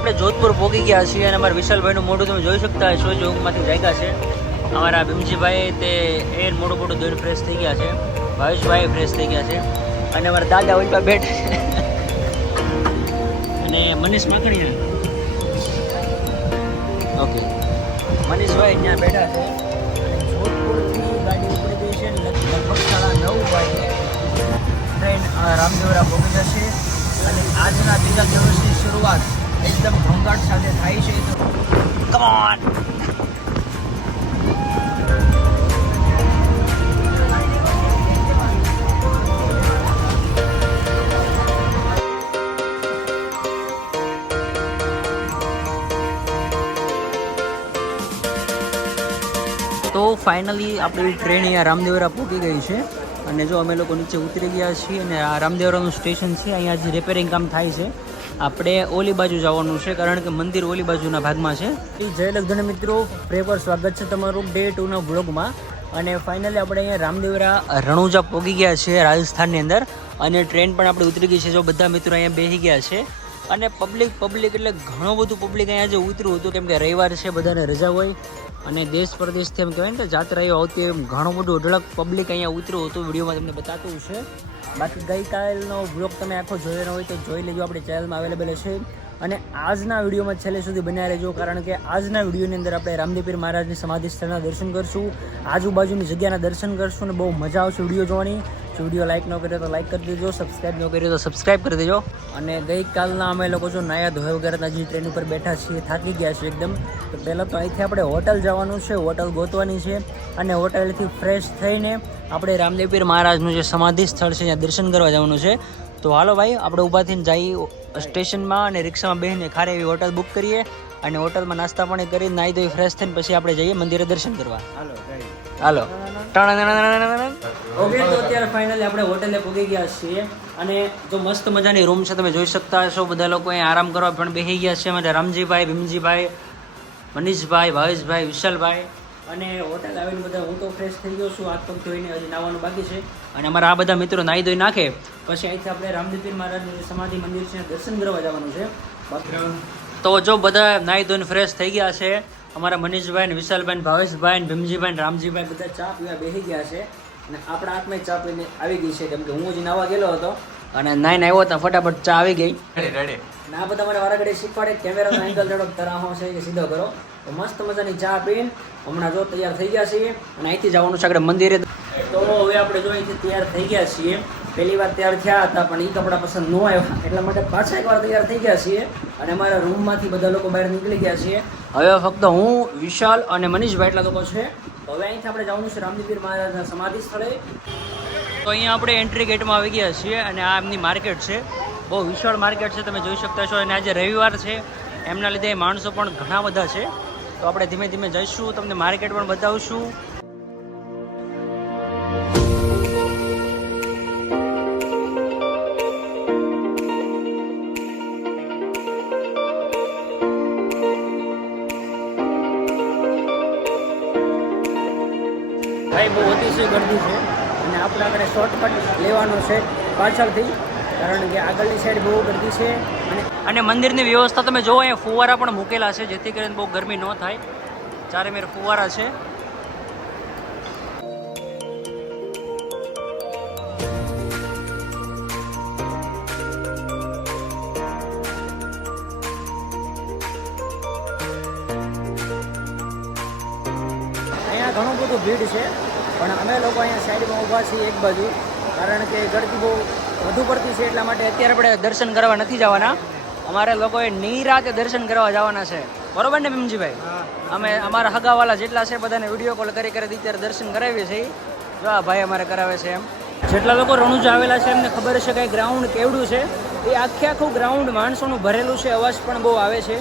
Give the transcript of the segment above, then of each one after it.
આપણે જોધપુર પહોંચી ગયા છીએ અને અમારા વિશાલભાઈનું મોઢું તમે જોઈ શકતા હશો. જો ઊંઘમાંથી જાગ્યા છે અમારા ભીમજીભાઈ, તે એ મોટું મોટું ધોઈને ફ્રેશ થઈ ગયા છે. ભાવેશભાઈ ફ્રેશ થઈ ગયા છે અને અમારા દાદા ઓલપા બેઠા છે અને મનીષ માખણીયા ઓકે મનીષભાઈ ત્યાં બેઠા છે. જોધપુરથી ગાડી ઉપડી ગઈ છે. લગભગ 9:30 વાગે ટ્રેન રામદેવરા પહોંચી જશે અને આજના બીજા દિવસની શરૂઆત એકદમ ઘોંઘાટ સાથે થાય છે. તો કમ ઓન. તો ફાઇનલી આપણી ટ્રેન અહીંયા રામદેવરા પહોંચી ગઈ છે અને જો અમે લોકો નીચે ઉતરી ગયા છીએ અને આ રામદેવરાનું સ્ટેશન છે. અહીંયા જે રિપેરિંગ કામ થાય છે. આપણે ઓલી બાજુ જવાનું છે કારણ કે મંદિર ઓલી બાજુના ભાગમાં છે. જય લગ્ન મિત્રો, ફરી સ્વાગત છે તમારું ડે 2ના બ્લોગમાં. અને ફાઇનલી આપણે અહીંયા રામદેવરા રણુજા પહોંચી ગયા છે રાજસ્થાનની અંદર અને ટ્રેન પણ આપણે ઉતરી ગઈ છે. જો બધા મિત્રો અહીંયા બેસી ગયા છે અને પબ્લિક એટલે ઘણું બધું પબ્લિક અહીંયા જે ઉતર્યું હતું કેમ કે રવિવાર છે, બધાને રજા હોય અને દેશ પરદેશથી એમ કહેવાય ને જાત્રાઓ આવતી એમ ઘણું બધું અઢળક પબ્લિક અહીંયા ઉતર્યું હતું. વિડીયોમાં તમને બતાતું છે. બાકી ગઈકાલનો બ્લોગ તમે આખો જોયો હોય તો જોઈ લેજો, આપણી ચેનલમાં અવેલેબલ છે. અને આજના વિડીયોમાં છેલ્લે સુધી બન્યા રહેજો કારણ કે આજના વિડીયોની અંદર આપણે રામદેવપીર મહારાજની સમાધિ સ્થળના દર્શન કરશું, આજુબાજુની જગ્યાના દર્શન કરશું અને બહુ મજા આવશે વિડીયો જોવાની. જો વિડીયો લાઇક ન કર્યો તો લાઇક કરી દેજો, સબસ્ક્રાઈબ ન કર્યો તો સબસ્ક્રાઈબ કરી દેજો. અને ગઈકાલના અમે લોકો જો નાયા ધોયા વગર હજી ટ્રેન ઉપર બેઠા છીએ, થાકી ગયા છીએ એકદમ. તો પહેલાં તો અહીંથી આપણે હોટલ જવાનું છે, હોટલ ગોતવાની છે અને હોટલથી ફ્રેશ થઈને આપણે રામદેવપીર મહારાજનું જે સમાધિ સ્થળ છે ત્યાં દર્શન કરવા જવાનું છે. તો હાલો ભાઈ, આપણે ઊભા થઈને જઈએ સ્ટેશનમાં અને રિક્ષામાં બેસીને ખારી એવી હોટલ બુક કરીએ અને હોટલમાં નાસ્તા પાણી કરી નાહી ધોઈ ફ્રેશ થઈને પછી આપણે જઈએ મંદિરે દર્શન કરવા. Hello okay. તો અત્યારે ફાઇનલી આપણે હોટેલે પહોંચી ગયા છીએ અને જો મસ્ત મજાની રૂમ છે, તમે જોઈ શકતા હશો. બધા લોકો અહીંયા આરામ કરવા પણ બેસી ગયા છે. અમારે રામજીભાઈ, ભીમજીભાઈ, મનીષભાઈ, ભાવેશભાઈ, વિશાલભાઈ અને હોટેલ આવીને બધા હું તો ફ્રેશ થઈ ગયો છું. હાથ પગ ધોઈને હજી નાવાનું બાકી છે અને અમારા આ બધા મિત્રો નાહી ધોઈ નાખે પછી અહીંથી આપણે રામદેવપીર મહારાજનું જે સમાધિ મંદિર છે દર્શન કરવા જવાનું છે. તો જો બધા નાહી ધોઈને ફ્રેશ થઈ ગયા છે. અમારા મનીષભાઈ, વિશાલભાઈ, ભાવેશભાઈ, ભીમજીભાઈ, રામજીભાઈ બધા ચા પીવા બેસી ગયા છે અને આપણા હાથમાં ચા પીને આવી ગઈ છે કેમ કે હું હજી નાવા ગયેલો હતો અને નાઈને આવ્યો હતો ફટાફટ ચા આવી ગઈ. અને આ બધા મને વારાઘડી શીખવાડે કેમેરાનો એંગલ થોડો તરાહો છે કે સીધો કરો. તો મસ્ત મજાની ચા પીને હમણાં જો તૈયાર થઈ ગયા છીએ અને અહીંથી જવાનું છે આપણે મંદિરે. તો હવે આપણે જો અહીંથી તૈયાર થઈ ગયા છીએ. પહેલી વાર તૈયાર થયા હતા પણ એ કપડાં પસંદ ન આવ્યા એટલા માટે પાછા એકવાર તૈયાર થઈ ગયા છીએ અને અમારા રૂમમાંથી બધા લોકો બહાર નીકળી ગયા છીએ. હવે ફક્ત હું, વિશાલ અને મનીષભાઈ એટલા લોકો છે. તો હવે અહીંથી આપણે જવાનું છે રામદેવપીર મહારાજના સમાધિ સ્થળે. તો અહીંયા આપણે એન્ટ્રી ગેટમાં આવી ગયા છીએ અને આ એમની માર્કેટ છે. બહુ વિશાળ માર્કેટ છે, તમે જોઈ શકતા છો. અને આજે રવિવાર છે એમના લીધે માણસો પણ ઘણા બધા છે. તો આપણે ધીમે ધીમે જઈશું, તમને માર્કેટ પણ બતાવશું. ભાઈ બહુ અતિશય ગર્દી છે અને આપણે આગળ શોર્ટકટ લેવાનો છે પાછળથી કારણ કે આગળની સાઈડ બહુ ગર્દી છે. અને મંદિરની વ્યવસ્થા તમે જોવો, અહીંયા ફુવારા પણ મૂકેલા છે જેથી કરીને બહુ ગરમી ન થાય. ચારે મેર ફુવારા છે. અહીંયા ઘણું બધું ભીડ છે પણ અમે લોકો અહીંયા સાઈડમાં ઊભા છીએ એક બાજુ કારણ કે ગળદી બહુ વધુ પડતી છે એટલા માટે અત્યારે આપણે દર્શન કરવા નથી જવાના. અમારે લોકોએ નિરાતે દર્શન કરવા જવાના છે, બરોબર ને ભીમજીભાઈ? અમે અમારા હગાવાલા જેટલા છે બધાને વિડીયો કોલ કરી અત્યારે દર્શન કરાવીએ છીએ. જો આ ભાઈ અમારે કરાવે છે એમ. જેટલા લોકો રણુજા આવેલા છે એમને ખબર છે કે ગ્રાઉન્ડ કેવડું છે. એ આખું ગ્રાઉન્ડ માણસોનું ભરેલું છે, અવાજ પણ બહુ આવે છે.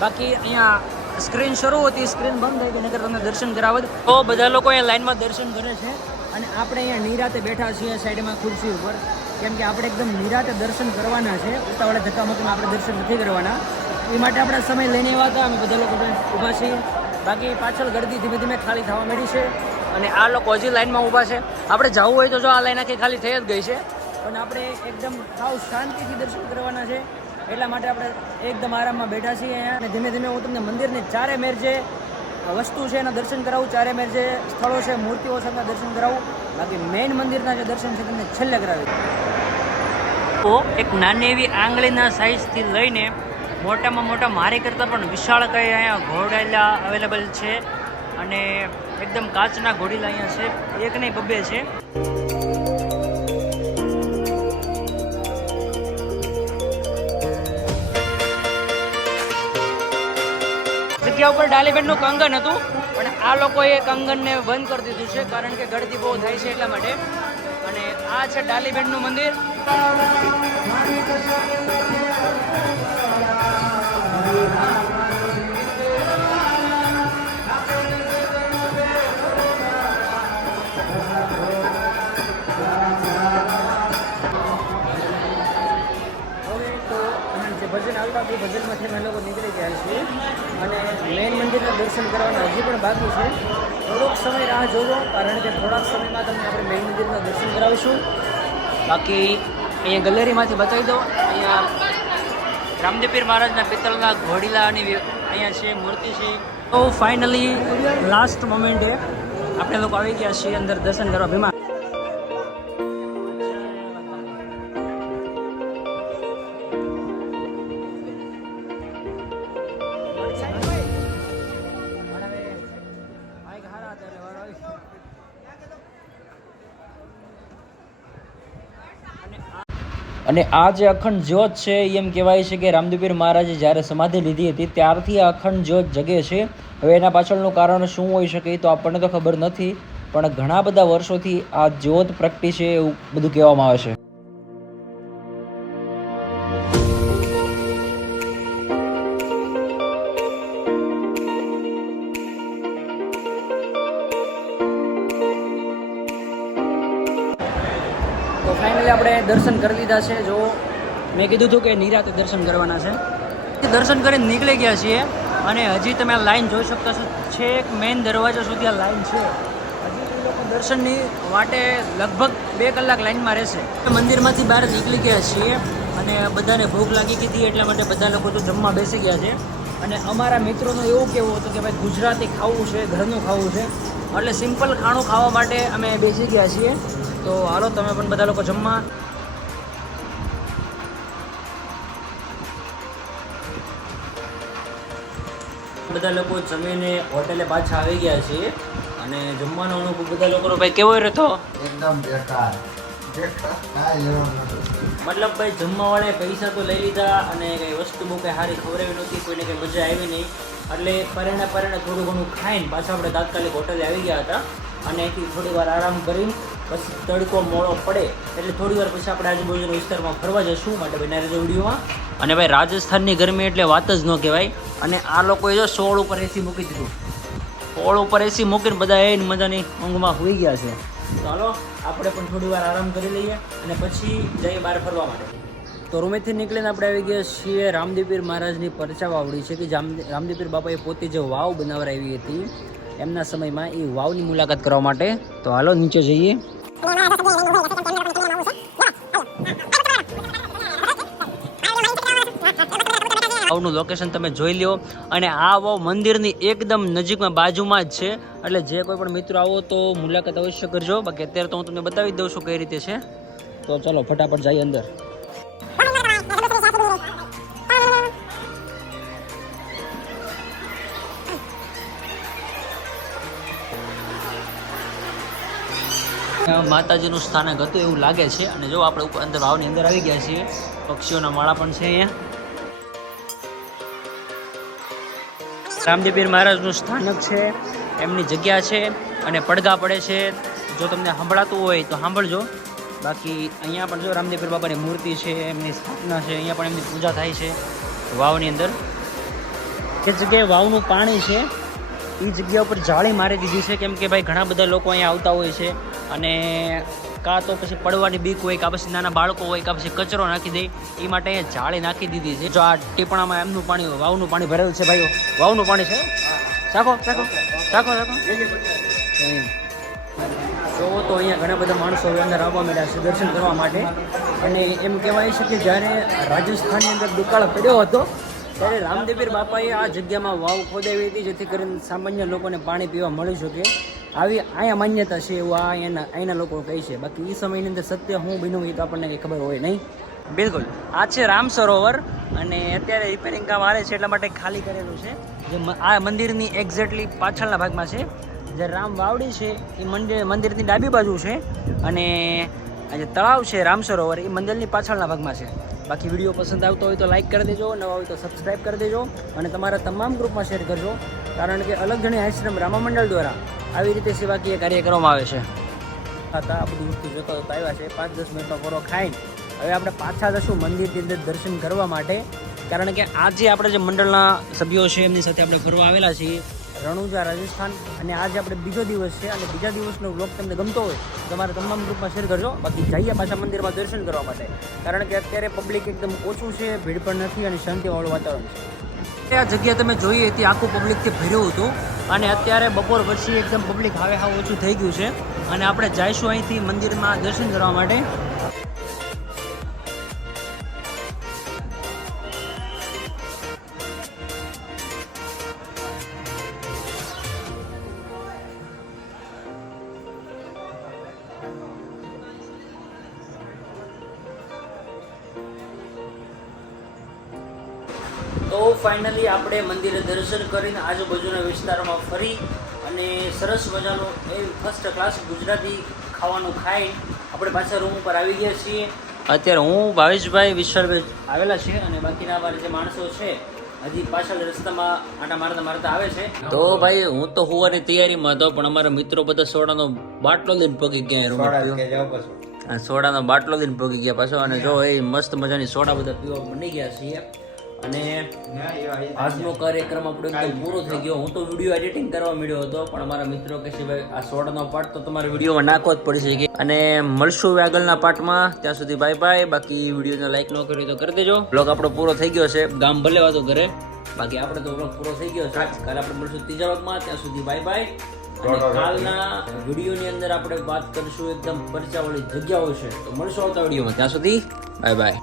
બાકી અહીંયા સ્ક્રીન શરૂ હતી, સ્ક્રીન બંધ થઈ ગઈ નકર તમને દર્શન કરાવત. તો બધા લોકો અહીંયા લાઈનમાં દર્શન કરે છે અને આપણે અહીંયા નિરાતે બેઠા છીએ સાઈડમાં ખુરશી ઉપર કેમ કે આપણે એકદમ નિરાતે દર્શન કરવાના છે. ઉતાવળે ધક્કામુક્કીમાં આપણે દર્શન નથી કરવાના. એ માટે આપણે સમય લઈને આવ્યા હતા. અમે બધા લોકો ઊભા છીએ. બાકી પાછળ ગળદી ધીમે ધીમે ખાલી થવા માંડી છે અને આ લોકો હજી લાઈનમાં ઊભા છે. આપણે જવું હોય તો જો આ લાઈન આખી ખાલી થઈ જ ગઈ છે પણ આપણે એકદમ સાવ શાંતિથી દર્શન કરવાના છે એટલા માટે આપણે એકદમ આરામમાં બેઠા છીએ અહીંયા અને ધીમે ધીમે હું તમને મંદિરની ચારે મેર જે વસ્તુ છે એના દર્શન કરાવું, ચારે મેર જે સ્થળો છે મૂર્તિઓ છે એના દર્શન કરાવું, બાકી મેઇન મંદિરના જે દર્શન છે તમને છેલ્લે કરાવી. તો એક નાની એવી આંગળીના સાઇઝથી લઈને મોટામાં મોટા મારી કરતાં પણ વિશાળ કંઈ અહીંયા ઘોડાયેલા અવેલેબલ છે અને એકદમ કાચના ઘોડીલા અહીંયા છે, એક નહીં બબ્બે છે. જગ્યા ઉપર ડાલીબેનનું કંગન હતું પણ આ લોકોએ કંગનને બંધ કરી દીધું છે કારણ કે ગળદી બહુ થાય છે એટલા માટે. અને આ છે ડાલીબેનનું મંદિર. ભજન આવતા તે ભજનમાંથી અમે લોકો નીકળી ગયા છીએ અને મેઇન મંદિરના દર્શન કરવાના હજી પણ બાકી છે. થોડોક સમય રાહ જોજો કારણ કે થોડાક સમયમાં તમને આપણે મેઇન મંદિરના દર્શન કરાવીશું. બાકી અહીંયા ગેલેરીમાંથી બતાવી દો, અહીંયા રામદેવપીર મહારાજના પિત્તળના ઘોડીલાની અહીંયા છે, મૂર્તિ છે. તો ફાઇનલી લાસ્ટ મોમેન્ટે આપણે લોકો આવી ગયા છીએ અંદર દર્શન કરવા. ભીમા અને આ જે અખંડ જ્યોત છે એમ કહેવાય છે કે રામદેવપીર મહારાજે જ્યારે સમાધિ લીધી હતી ત્યારથી આ અખંડ જ્યોત જગે છે. હવે એના પાછળનું કારણ શું હોઈ શકે તો આપણને તો ખબર નથી, પણ ઘણા બધા વર્ષોથી આ જ્યોત પ્રગટી છે એવું બધું કહેવામાં આવે છે. તો ફાઇનલી આપણે દર્શન કરી લીધા છે. જો મેં કીધું હતું કે નિરાતે દર્શન કરવાના છે. દર્શન કરીને નીકળી ગયા છીએ અને હજી તમે આ લાઈન જોઈ શકતા છો, છેક મેઇન દરવાજા સુધી આ લાઈન છે. હજી લોકો દર્શનની માટે લગભગ 2 કલાક લાઈનમાં રહેશે. મંદિરમાંથી બહાર નીકળી ગયા છીએ અને બધાને ભૂખ લાગી ગઈ હતી એટલા માટે બધા લોકો તો જમવા બેસી ગયા છે. અને અમારા મિત્રોનું એવું કહેવું હતું કે ભાઈ ગુજરાતી ખાવું છે, ઘરનું ખાવું છે, એટલે સિમ્પલ ખાણું ખાવા માટે અમે બેસી ગયા છીએ. તો હાલો તમે પણ બધા લોકો જમવા. બધા લોકો જમીને હોટેલે પાછા આવી ગયા છીએ અને જમવાનો અનુભવ બધા લોકોનો ભાઈ કેવો રહેતો? એકદમ બેકાર. મતલબ ભાઈ જમવા વાળે પૈસા તો લઈ લીધા અને કઈ વસ્તુ બહુ કઈ સારી ખવડાવી નહોતી, કોઈને કઈ મજા આવી નહીં, એટલે પરેણે થોડું ઘણું ખાઈને પાછા આપણે તાત્કાલિક હોટેલે આવી ગયા હતા અને અહીંથી થોડી વાર આરામ કરી પછી તડકો મોડો પડે એટલે થોડી વાર પછી આપણે આજુબાજુના વિસ્તારમાં ફરવા જશું. માટે બના રહેજો વિડીયોમાં. અને ભાઈ રાજસ્થાનની ગરમી એટલે વાત જ ન કહેવાય. અને આ લોકોએ જો 16 ઉપર એસી મૂકી દીધું, 16 ઉપર એસી મૂકીને બધા એ મજાની ઊંઘમાં હોઈ ગયા છે. તો હાલો આપણે પણ થોડી વાર આરામ કરી લઈએ અને પછી જઈએ બહાર ફરવા માટે. તો રૂમેથી નીકળીને આપણે આવી ગયા છીએ રામદેવપીર મહારાજની પરચા વાવડી છે કે રામદેવપીર બાપાએ પોતે જે વાવ બનાવરાવી હતી એમના સમયમાં, એ વાવની મુલાકાત કરવા માટે. તો હાલો નીચે જઈએ. વાવનું લોકેશન તમે જોઈ લો અને આ વાવ મંદિરની એકદમ નજીકમાં બાજુમાં જ છે, એટલે જે કોઈ પણ મિત્રો આવો તો મુલાકાત અવશ્ય કરજો. બાકી અત્યારે તો હું તમને બતાવી દઉં છું કઈ રીતે છે. તો ચલો ફટાફટ જઈએ અંદર. માતાજીનું સ્થાનક હતું એવું લાગે છે. અને જો આપણે ઉપર અંદર વાવની અંદર આવી ગયા છીએ, પક્ષીઓના માળા પણ છે અહીંયા. રામદેવપીર મહારાજનું સ્થાનક છે, એમની જગ્યા છે અને પડઘા પડે છે. જો તમને સંભળાતું હોય તો સાંભળજો. બાકી અહીંયા પણ જો રામદેવપીર બાપાની મૂર્તિ છે, એમની સ્થાપના છે, અહીંયા પણ એમની પૂજા થાય છે વાવની અંદર. એ જગ્યાએ વાવનું પાણી છે એ જગ્યા ઉપર જાળી મારી દીધી છે, કેમ કે ભાઈ ઘણા બધા લોકો અહીંયા આવતા હોય છે અને કાં તો પછી પડવાની બીક હોય, કાં પછી નાના બાળકો હોય, કાં પછી કચરો નાખી દે, એ માટે અહીંયા જાળી નાખી દીધી છે. જો આ ટીપણામાં એમનું પાણી, વાવનું પાણી ભરેલું છે ભાઈઓ, વાવનું પાણી છે. ચાખો ચાખો ચાખો ચાખો. જો તો અહીંયા ઘણા બધા માણસો હવે અંદર આવવા મળ્યા છે દર્શન કરવા માટે. અને એમ કહેવાય છે કે જ્યારે રાજસ્થાનની અંદર દુકાળ પડ્યો હતો ત્યારે રામદેવીર બાપાએ આ જગ્યામાં વાવ ખોદાવી હતી, જેથી કરીને સામાન્ય લોકોને પાણી પીવા મળી શકે. આવી અહીંયા માન્યતા છે એવું અહીંના લોકો કહે છે. બાકી એ સમયની અંદર સત્ય હું બન્યું એ તો આપણને કંઈ ખબર હોય નહીં. બિલકુલ આ છે રામ સરોવર અને અત્યારે રિપેરિંગ કામ આવે છે એટલા માટે ખાલી કરેલું છે. જે આ મંદિરની એક્ઝેક્ટલી પાછળના ભાગમાં છે. જે રામ વાવડી છે એ મંદિરની ડાબી બાજુ છે અને આ જે તળાવ છે રામ સરોવર એ મંદિરની પાછળના ભાગમાં છે. બાકી વિડીયો પસંદ આવતો હોય તો લાઈક કરી દેજો, નવા હોય તો સબસ્ક્રાઈબ કરી દેજો અને તમારા તમામ ગ્રુપમાં શેર કરજો, કારણ કે અલગ જણી આશ્રમ રામા મંડળ દ્વારા આવી રીતે સેવાકીય કાર્ય કરવામાં આવે છે. હતા આ બધી વસ્તુ જોતા આવ્યા છે. 5-10 મિનિટનો ફોરો ખાઈને હવે આપણે પાછા જશું મંદિરની અંદર દર્શન કરવા માટે, કારણ કે આજે આપણે જે મંડળના સભ્યો છે એમની સાથે આપણે ફરવા આવેલા છીએ રણુજા રાજસ્થાન. અને આજે આપણે બીજો દિવસ છે અને બીજા દિવસનો વ્લોગ તમને ગમતો હોય તમારે તમામ ગ્રુપમાં શેર કરજો. બાકી જઈએ પાછા મંદિરમાં દર્શન કરવા માટે, કારણ કે અત્યારે પબ્લિક એકદમ ઓછું છે, ભીડ પણ નથી અને શાંતિવાળું વાતાવરણ છે. આ જગ્યા તમે જોઈએ તે આખું પબ્લિકથી ભર્યું હતું અને અત્યારે બપોર પછી એકદમ પબ્લિક હાવે હાવ ઓછું થઈ ગયું છે અને આપણે જઈશું અહીંથી મંદિરમાં દર્શન કરવા માટે. તો ફાઇનલી આપણે મંદિરે દર્શન કરીને આજુબાજુના વિસ્તારોમાં ફરી અને સરસ મજાનું એ ફર્સ્ટ ક્લાસ ગુજરાતી ખાવાનું ખાઈ આપણે પાછા રૂમ ઉપર આવી ગયા છીએ. અત્યારે હું ભાવેશભાઈ વિશાલભાઈ આવેલા છે અને બાકીના અમારા જે માણસો છે હજી પાછળ રસ્તામાં આટા મારતા આવે છે. તો ભાઈ હું તો હોવાની તૈયારીમાં હતો, પણ અમારા મિત્રો બધા સોડાનો બાટલો લઈને પગી ગયા. સોડાનો બાટલો લઈને પગી ગયા પાછો. અને જો એ મસ્ત મજાની સોડા બધા પીવા બની ગયા છીએ. અને આજનો કાર્યક્રમ આપણો એકદમ પૂરો થઈ ગયો. હું તો વિડીયો એડિટિંગ કરવા મળ્યો હતો, પણ અમારા મિત્રો કહે છે ભાઈ આ સોડાનો પાર્ટ તો તમારે વિડીયોમાં નાખવો જ પડશે કે. અને મળશું આગળના પાર્ટમાં. ત્યાં સુધી બાય બાય. બાકી વિડીયોને લાઈક ન કર્યો તો કરી દેજો. બ્લોગ આપણો પૂરો થઈ ગયો છે. ગામ ભલે વાતો કરે, બાકી આપણે તો બ્લોગ પૂરો થઈ ગયો છે. કાલે આપણે મળશું ત્રીજા બ્લોગમાં. ત્યાં સુધી બાય બાય. અને કાલના વિડીયોની અંદર આપણે વાત કરીશું એકદમ પરચાવાળી જગ્યાઓ છે. તો મળશું આવતા વિડીયોમાં. ત્યાં સુધી બાય બાય.